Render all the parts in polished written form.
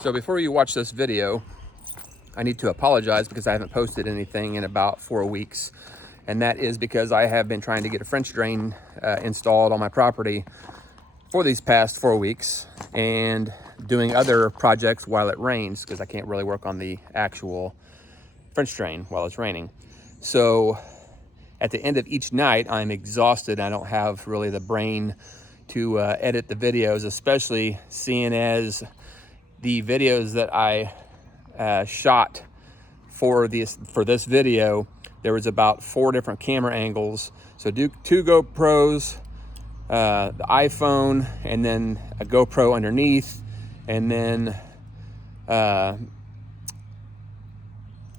So before you watch this video, I need to apologize because I haven't posted anything in about 4 weeks. And that is because I have been trying to get a French drain installed on my property for these past 4 weeks and doing other projects while it rains because I can't really work on the actual French drain while it's raining. So at the end of each night, I'm exhausted. I don't have really the brain to edit the videos, especially seeing as the videos that I shot for this video, there was about 4 different camera angles. So 2 GoPros, the iPhone, and then a GoPro underneath, and then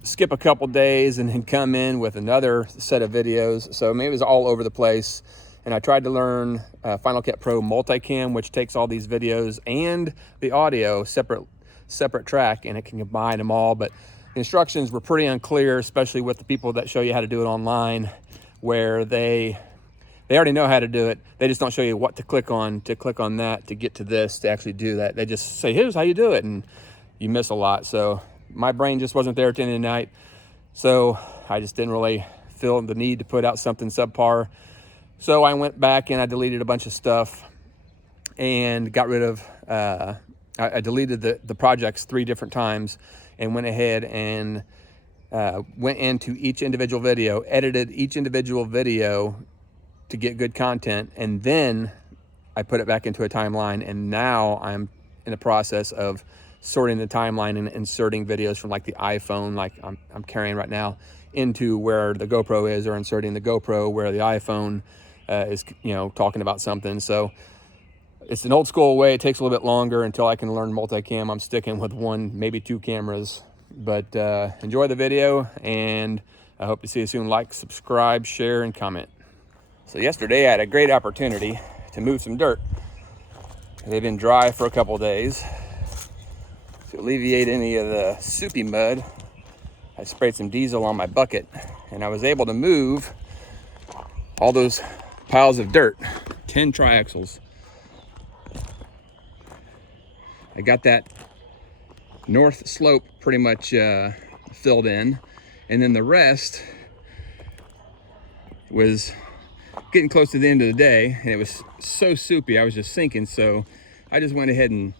skip a couple days and then come in with another set of videos. So maybe it was all over the place. And I tried to learn Final Cut Pro Multicam, which takes all these videos and the audio separate track, and it can combine them all. But the instructions were pretty unclear, especially with the people that show you how to do it online, where they already know how to do it. They just don't show you what to click on that to get to this, to actually do that. They just say, here's how you do it, and you miss a lot. So my brain just wasn't there at the end of the night. So I just didn't really feel the need to put out something subpar. So I went back and I deleted a bunch of stuff and got rid of, I deleted the projects 3 different times and went ahead and went into each individual video, edited each individual video to get good content, and then I put it back into a timeline. And now I'm in the process of sorting the timeline and inserting videos from like the iPhone, like I'm carrying right now, into where the GoPro is, or inserting the GoPro where the iPhone is, talking about something. So it's an old school way. It takes a little bit longer until I can learn multicam. I'm sticking with 1, maybe 2 cameras, but enjoy the video, and I hope to see you soon. Like, subscribe, share, and comment. So yesterday I had a great opportunity to move some dirt. They've been dry for a couple days. To alleviate any of the soupy mud, I sprayed some diesel on my bucket, and I was able to move all those piles of dirt, 10 triaxles. I got that north slope pretty much filled in, and then the rest was getting close to the end of the day, and it was so soupy I was just sinking. So I just went ahead and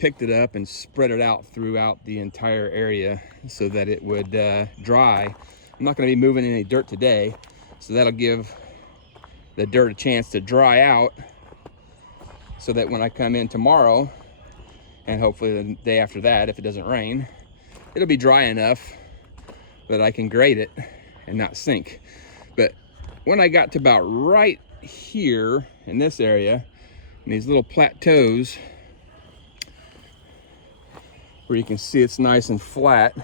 picked it up and spread it out throughout the entire area so that it would dry. I'm not going to be moving any dirt today, so that'll give the dirt a chance to dry out, so that when I come in tomorrow, and hopefully the day after that, if it doesn't rain, it'll be dry enough that I can grade it and not sink. But when I got to about right here in this area, in these little plateaus where you can see it's nice and flat,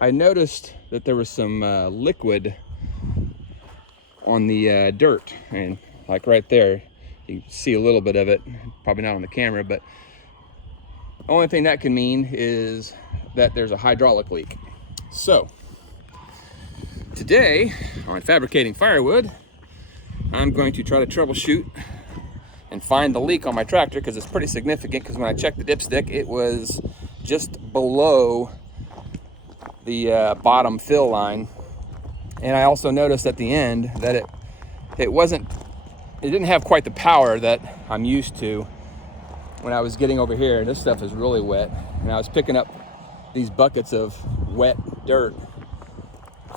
I noticed that there was some liquid on the dirt, and like right there you can see a little bit of it, probably not on the camera, but the only thing that can mean is that there's a hydraulic leak. So today on Fabricating Firewood, I'm going to try to troubleshoot and find the leak on my tractor, because it's pretty significant, because when I checked the dipstick, it was just below the bottom fill line. And I also noticed at the end that it didn't have quite the power that I'm used to when I was getting over here. This stuff is really wet, and I was picking up these buckets of wet dirt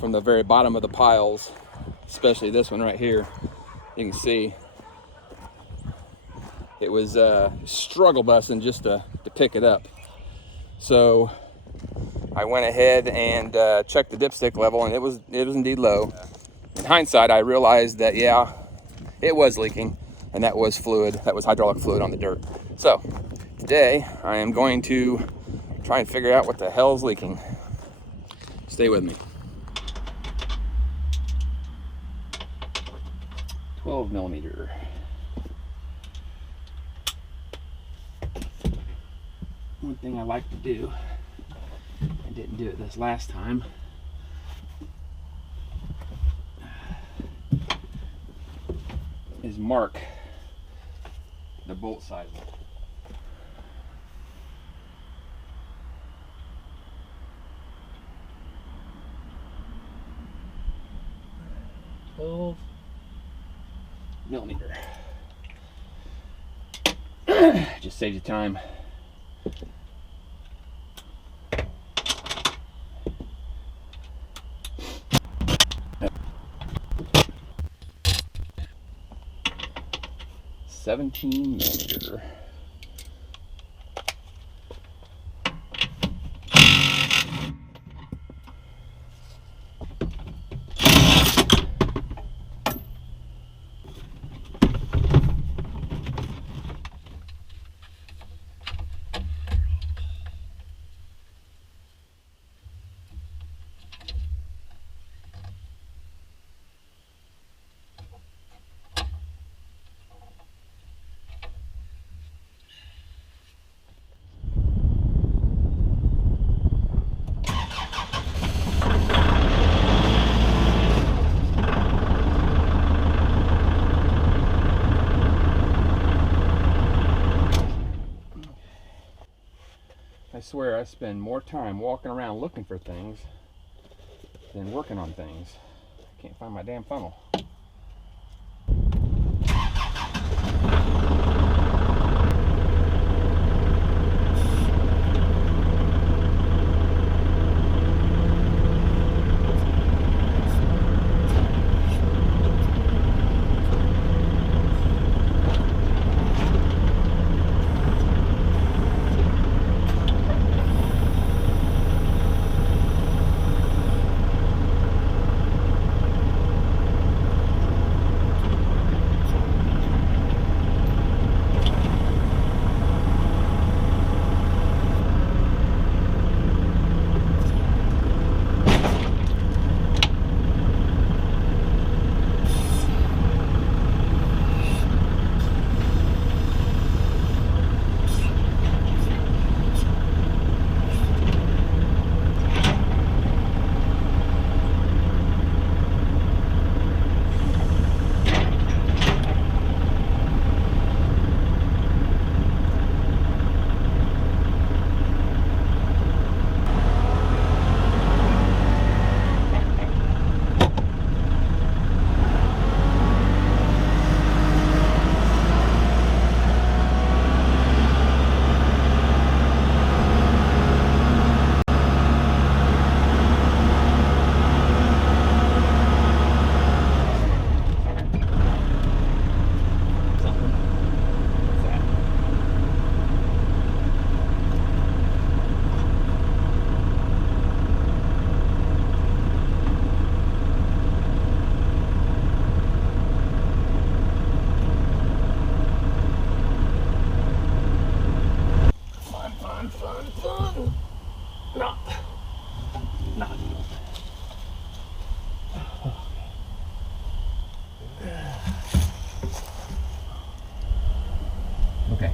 from the very bottom of the piles, especially this one right here. You can see it was struggle busting just to pick it up. So I went ahead and checked the dipstick level, and it was indeed low. In hindsight, I realized that, yeah, it was leaking, and that was fluid. That was hydraulic fluid on the dirt. So today I am going to try and figure out what the hell's leaking. Stay with me. 12 millimeter. One thing I like to do, I didn't do it this last time, is mark the bolt size. 12mm. Just saves you time. $17. I swear I spend more time walking around looking for things than working on things. I can't find my damn funnel. Okay.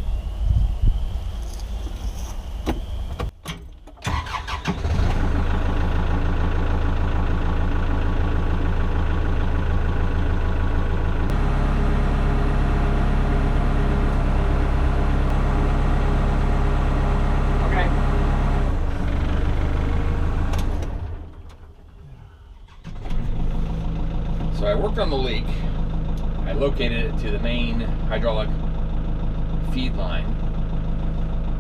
So I worked on the leak. I located it to the main hydraulic feed line.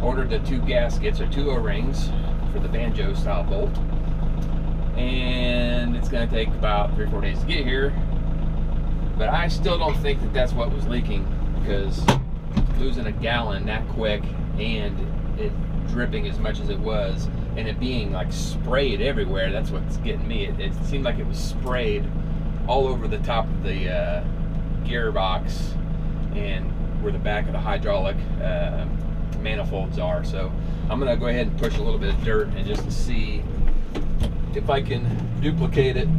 Ordered the 2 gaskets or 2 O-rings for the banjo style bolt. And it's going to take about 3 or 4 days to get here. But I still don't think that that's what was leaking, because losing a gallon that quick and it dripping as much as it was and it being like sprayed everywhere, that's what's getting me. It seemed like it was sprayed all over the top of the gearbox and where the back of the hydraulic manifolds are. So I'm gonna go ahead and push a little bit of dirt and just to see if I can duplicate it.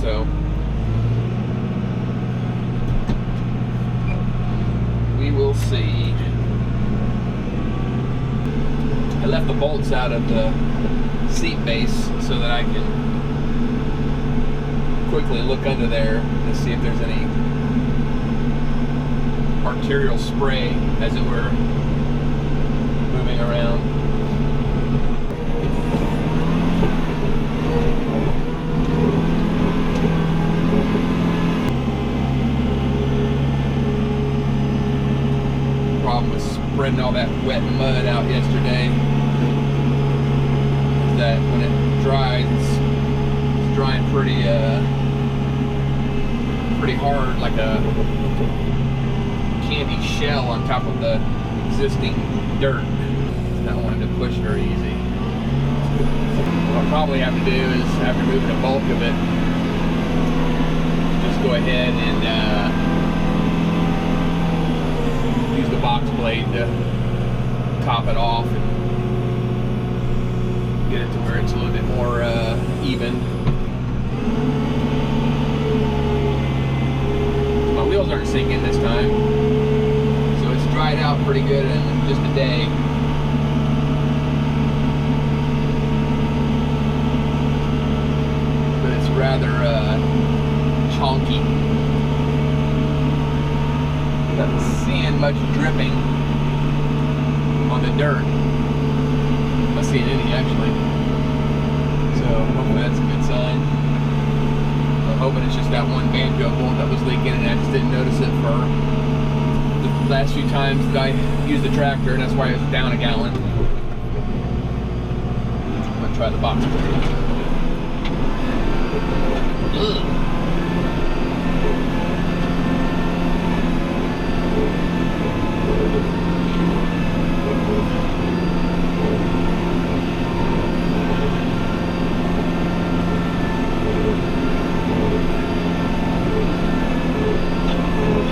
So we will see. I left the bolts out of the seat base so that I can quickly look under there and see if there's any arterial spray, as it were, moving around. spreading all that wet mud out yesterday. That when it dries, it's drying pretty hard, like a candy shell on top of the existing dirt. Not wanting to push very easy. What I'll probably have to do is, after moving the bulk of it, just go ahead and use the box blade to top it off and get it to where it's a little bit more even. My wheels aren't sinking this time, so it's dried out pretty good in just a day. But it's rather chonky. I'm not seeing much dripping on the dirt. I'm not seeing any actually. So hopefully that's a good sign. I'm hoping it's just that one banjo bolt that was leaking and I just didn't notice it for the last few times that I used the tractor, and that's why it was down a gallon. I'm gonna try the box blade.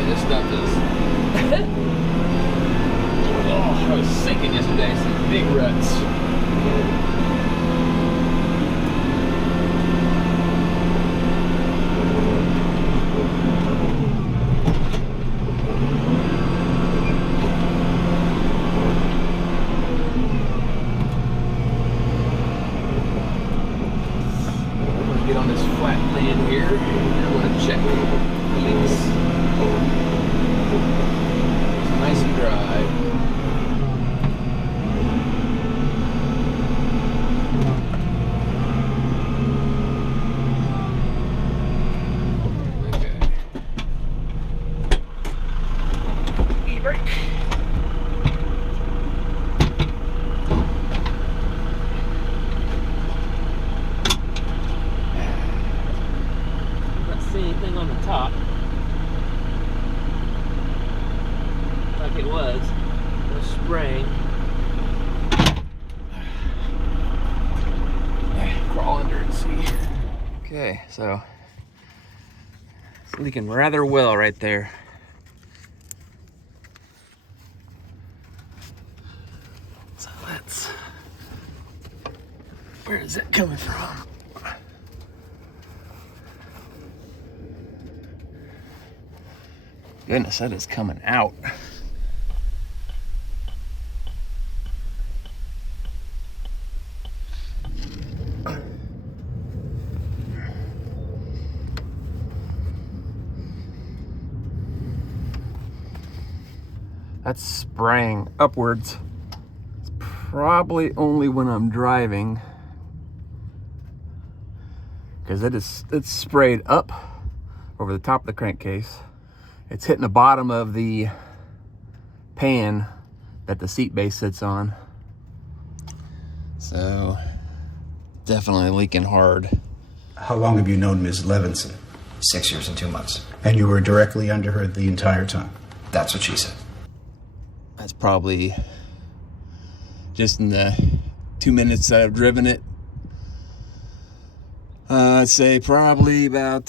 This stuff is oh, I was sinking yesterday, some big ruts. Get on this flat land here. I want to check the leaks. It's nice and dry. Okay. E-brake. Anything on the top like it was spraying. Crawl under and see. Okay, so it's leaking rather well right there. So that's, where is it coming from? Goodness, that is coming out. That's spraying upwards. It's probably only when I'm driving, because it's sprayed up over the top of the crankcase. It's hitting the bottom of the pan that the seat base sits on. So, definitely leaking hard. How long have you known Ms. Levinson? 6 years and 2 months. And you were directly under her the entire time? That's what she said. That's probably, just in the 2 minutes that I've driven it, I'd say probably about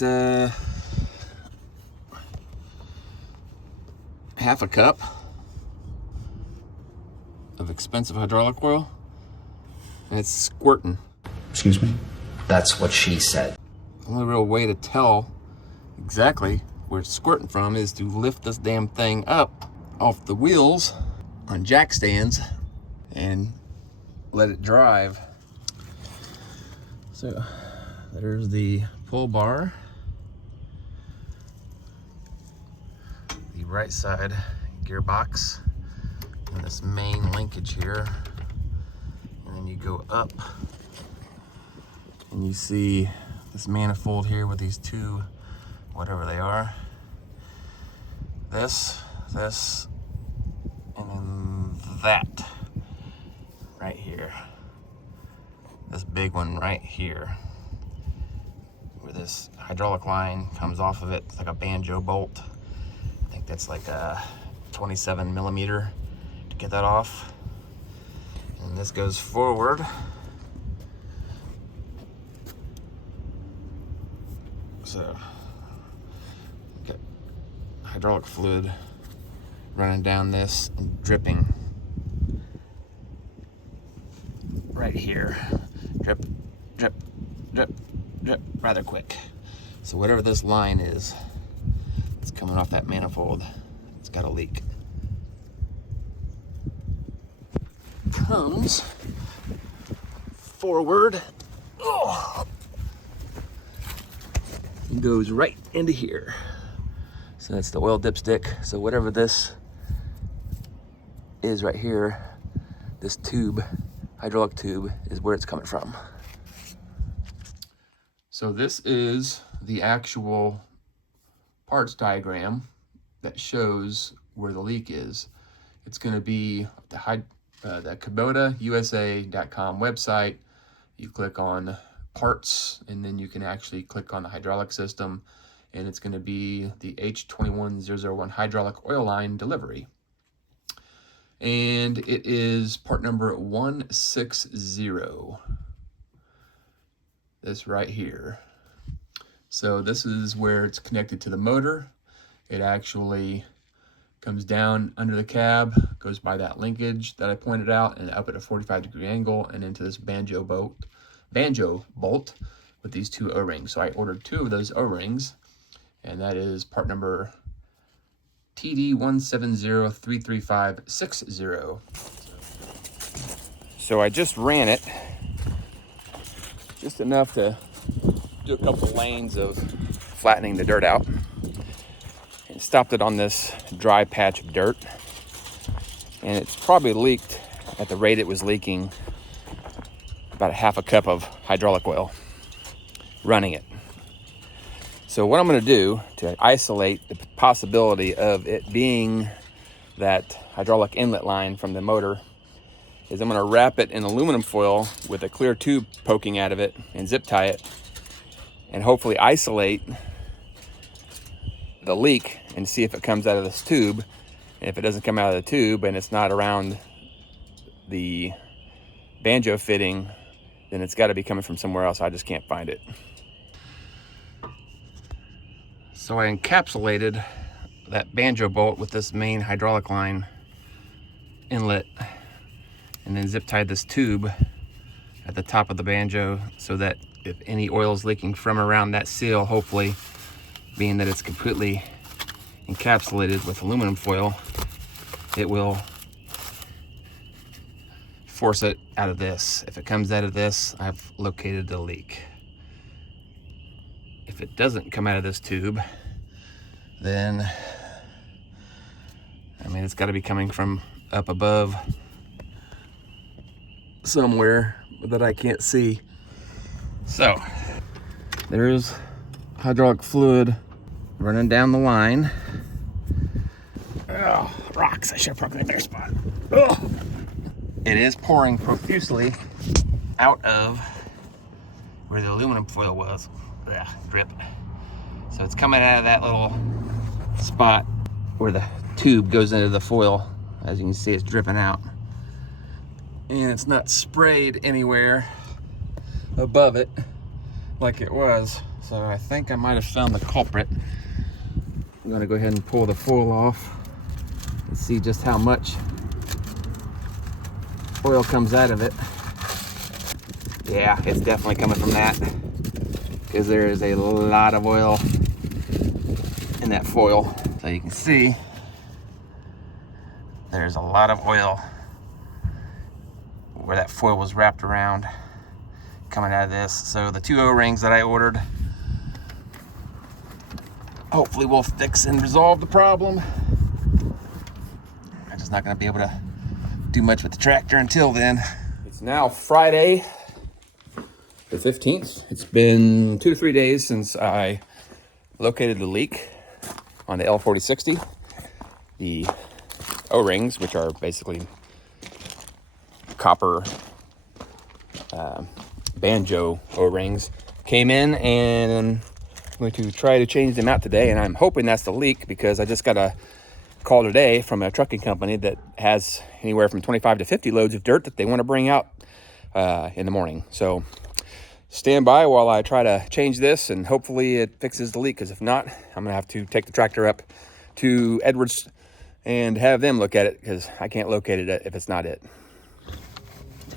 half a cup of expensive hydraulic oil, and it's squirting. Excuse me? That's what she said. The only real way to tell exactly where it's squirting from is to lift this damn thing up off the wheels on jack stands and let it drive. So there's the pull bar, the right side gearbox, and this main linkage here, and then you go up and you see this manifold here with these two, whatever they are, this, and then that right here. This big one right here, where this hydraulic line comes off of it. It's like a banjo bolt. I think that's like a 27 millimeter to get that off. And this goes forward. So, got hydraulic fluid running down this and dripping right here. Drip, drip, drip, drip, rather quick. So whatever this line is, it's coming off that manifold. It's got a leak. Comes forward. Oh. And goes right into here. So that's the oil dipstick. So whatever this is right here, this tube, hydraulic tube, is where it's coming from. So this is the actual parts diagram that shows where the leak is. It's going to be the KubotaUSA.com website. You click on parts, and then you can actually click on the hydraulic system, and it's going to be the H21001 hydraulic oil line delivery. And it is part number 160. This right here. So this is where it's connected to the motor. It actually comes down under the cab, goes by that linkage that I pointed out, and up at a 45-degree angle and into this banjo bolt with these two O-rings. So I ordered 2 of those O-rings, and that is part number TD17033560. So I just ran it just enough to do a couple lanes of flattening the dirt out, and stopped it on this dry patch of dirt. And it's probably leaked at the rate it was leaking about a half a cup of hydraulic oil running it. So what I'm going to do to isolate the possibility of it being that hydraulic inlet line from the motor is I'm going to wrap it in aluminum foil with a clear tube poking out of it and zip tie it, and hopefully isolate the leak and see if it comes out of this tube. And if it doesn't come out of the tube and it's not around the banjo fitting, then it's got to be coming from somewhere else. I just can't find it. So I encapsulated that banjo bolt with this main hydraulic line inlet, and then zip tied this tube at the top of the banjo so that if any oil is leaking from around that seal, hopefully, being that it's completely encapsulated with aluminum foil, it will force it out of this. If it comes out of this, I've located the leak. If it doesn't come out of this tube, then, I mean, it's got to be coming from up above somewhere that I can't see. So, there's hydraulic fluid running down the line. Oh, rocks. I should have probably a better spot. Oh. It is pouring profusely out of where the aluminum foil was. Ugh, drip. So it's coming out of that little spot where the tube goes into the foil. As you can see, it's dripping out. And it's not sprayed anywhere above it like it was. So I think I might have found the culprit. I'm gonna go ahead and pull the foil off and see just how much oil comes out of it. Yeah, it's definitely coming from that, because there is a lot of oil in that foil. So you can see there's a lot of oil where that foil was wrapped around coming out of this. So the 2 O-rings that I ordered hopefully will fix and resolve the problem. I'm just not going to be able to do much with the tractor until then. It's now Friday the 15th. It's been 2 to 3 days since I located the leak on the L4060. The O-rings, which are basically copper banjo O-rings came in, and I'm going to try to change them out today, and I'm hoping that's the leak, because I just got a call today from a trucking company that has anywhere from 25 to 50 loads of dirt that they want to bring out in the morning. So stand by while I try to change this, and hopefully it fixes the leak, because if not, I'm gonna have to take the tractor up to Edwards and have them look at it, because I can't locate it if it's not it.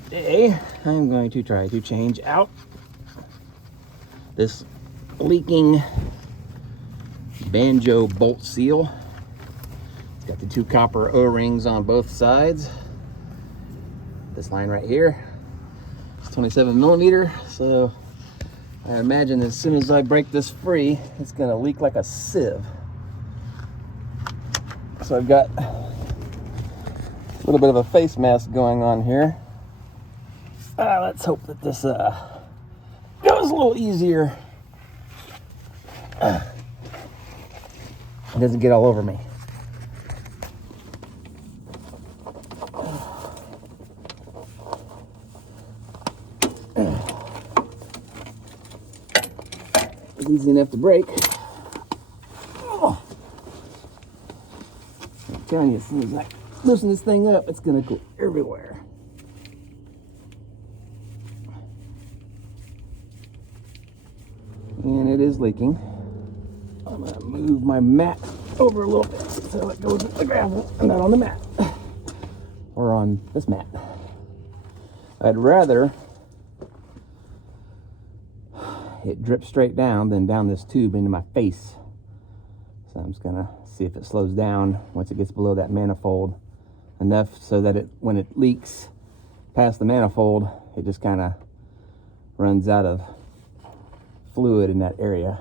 Today I'm going to try to change out this leaking banjo bolt seal. It's got the 2 copper O-rings on both sides. This line right here, it's 27 millimeter, so I imagine as soon as I break this free, it's gonna leak like a sieve. So I've got a little bit of a face mask going on here. Let's hope that this goes a little easier. It doesn't get all over me. It's easy enough to break. Oh. I'm telling you, as soon as I loosen this thing up, it's gonna go everywhere. And it is leaking. I'm gonna move my mat over a little bit so it goes in the gravel and not on the mat, or on this mat. I'd rather it drip straight down than down this tube into my face. So I'm just gonna see if it slows down once it gets below that manifold enough so that when it leaks past the manifold, it just kind of runs out of fluid in that area.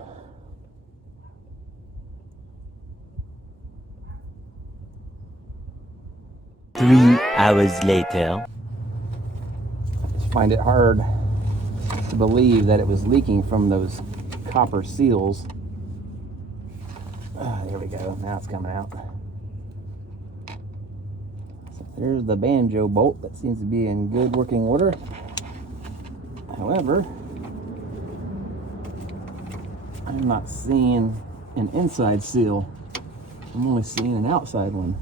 Three hours later. I just find it hard to believe that it was leaking from those copper seals. There we go. Now it's coming out. So there's the banjo bolt that seems to be in good working order. However, I'm not seeing an inside seal. I'm only seeing an outside one.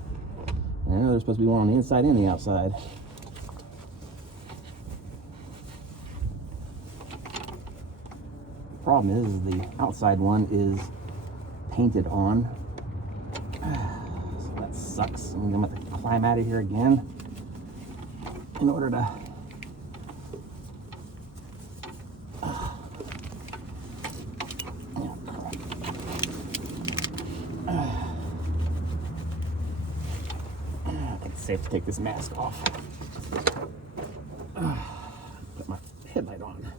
And I know there's supposed to be one on the inside and the outside. The problem is the outside one is painted on. So that sucks. I'm gonna have to climb out of here again in order to safe to take this mask off. Put my headlight on.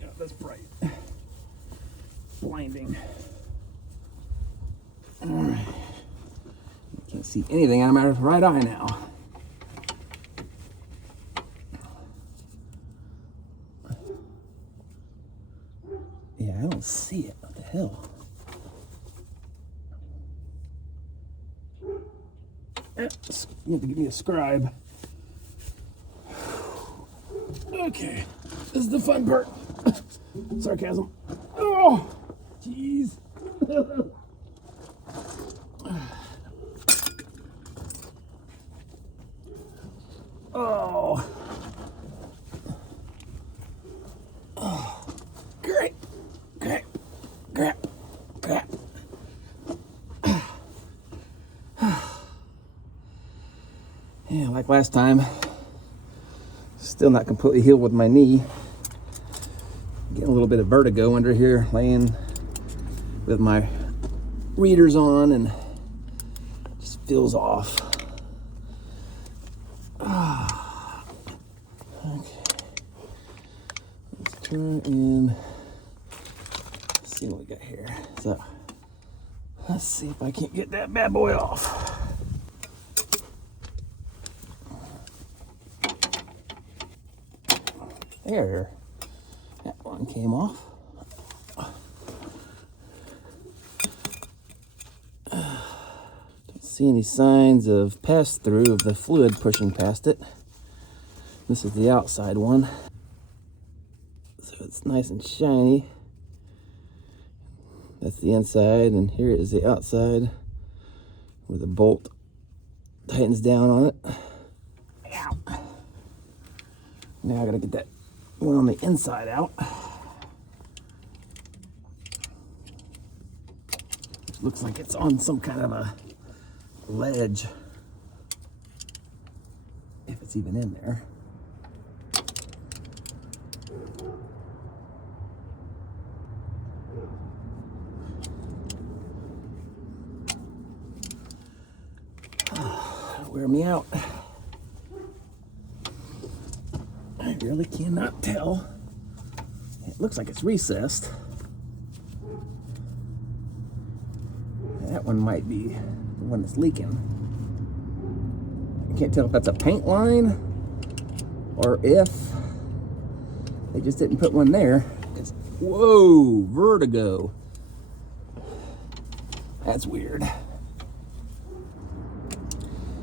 Yeah, that's bright. Blinding. You can't see anything out of my right eye now. Yeah, I don't see it. What the hell? You have to give me a scribe. Okay, this is the fun part. Sarcasm. Oh, jeez. Oh. Oh. Great. Great. Crap. Crap. Yeah, like last time, still not completely healed with my knee. Getting a little bit of vertigo under here, laying with my readers on, and just feels off. Okay, let's try and see what we got here. So let's see if I can't get that bad boy off. There, that one came off. Don't see any signs of pass-through of the fluid pushing past it. This is the outside one. So it's nice and shiny. That's the inside, and here is the outside where the bolt tightens down on it. Ow. Now I gotta get that one on the inside out. Which looks like it's on some kind of a ledge. If it's even in there. Wear me out. I really cannot tell. It looks like it's recessed. That one might be the one that's leaking. I can't tell if that's a paint line or if they just didn't put one there. Whoa, vertigo. That's weird.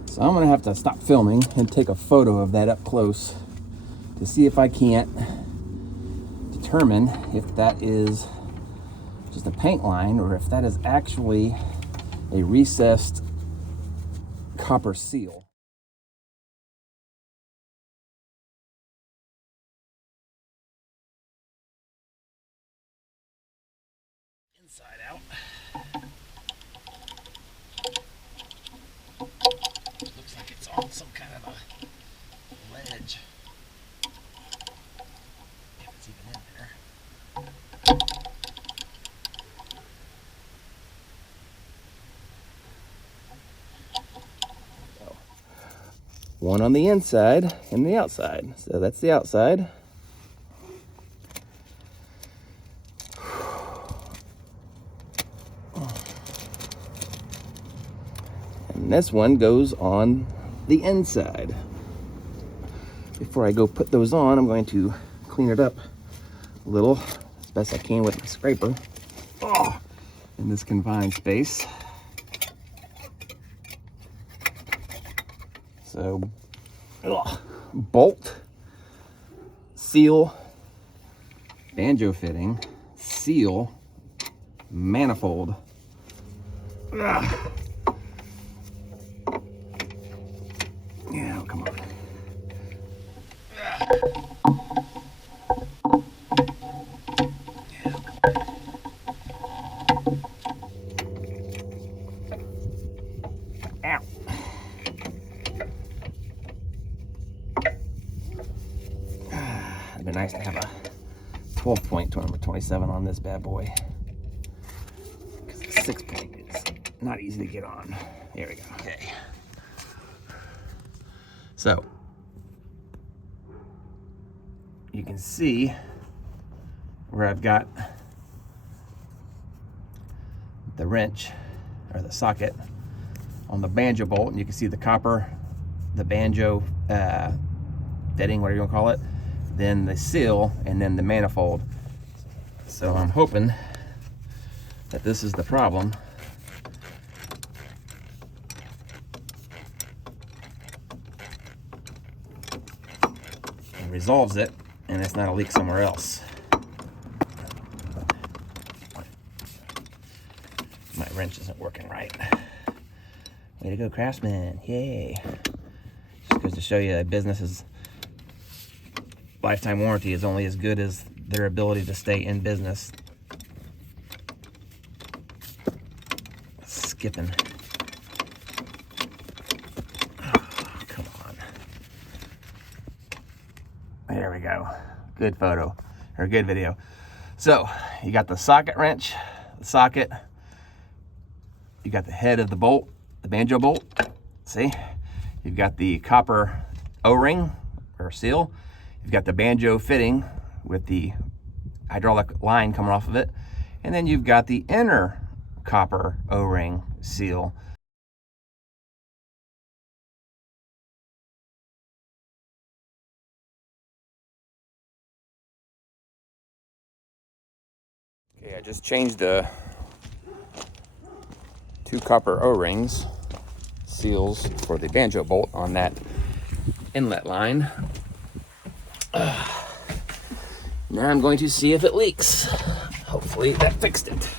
So I'm gonna have to stop filming and take a photo of that up close to see if I can't determine if that is just a paint line or if that is actually a recessed copper seal. Inside out. Looks like it's on some kind of a ledge. If it's even in there. So, one on the inside and the outside. So that's the outside. And this one goes on the inside. Before I go put those on, I'm going to clean it up a little as best I can with my scraper in this confined space. So, bolt, seal, banjo fitting, seal, manifold. Yeah, come on. Ow. It'd be nice to have a 12-point number 27 on this bad boy. Because the 6-point is not easy to get on. There we go. Okay. So, you can see where I've got the wrench or the socket on the banjo bolt, and you can see the copper, the banjo fitting, whatever you want to call it, then the seal, and then the manifold. So I'm hoping that this is the problem. Resolves it, and it's not a leak somewhere else. My wrench isn't working right. Way to go, craftsman. Yay. Just goes to show you a business's lifetime warranty is only as good as their ability to stay in business. Skipping. Come on. There we go. Good photo, or good video. So, you got the socket wrench, the socket, you got the head of the bolt, the banjo bolt, see? You've got the copper O-ring, or seal. You've got the banjo fitting with the hydraulic line coming off of it. And then you've got the inner copper O-ring seal. Okay, I just changed the 2 copper O-rings. seals for the banjo bolt on that inlet line. Now I'm going to see if it leaks. Hopefully that fixed it.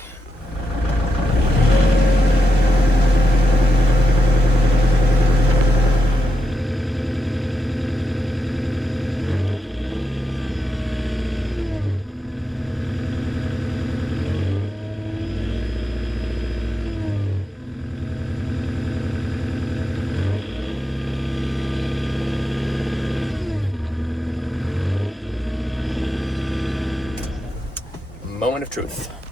Moment of truth.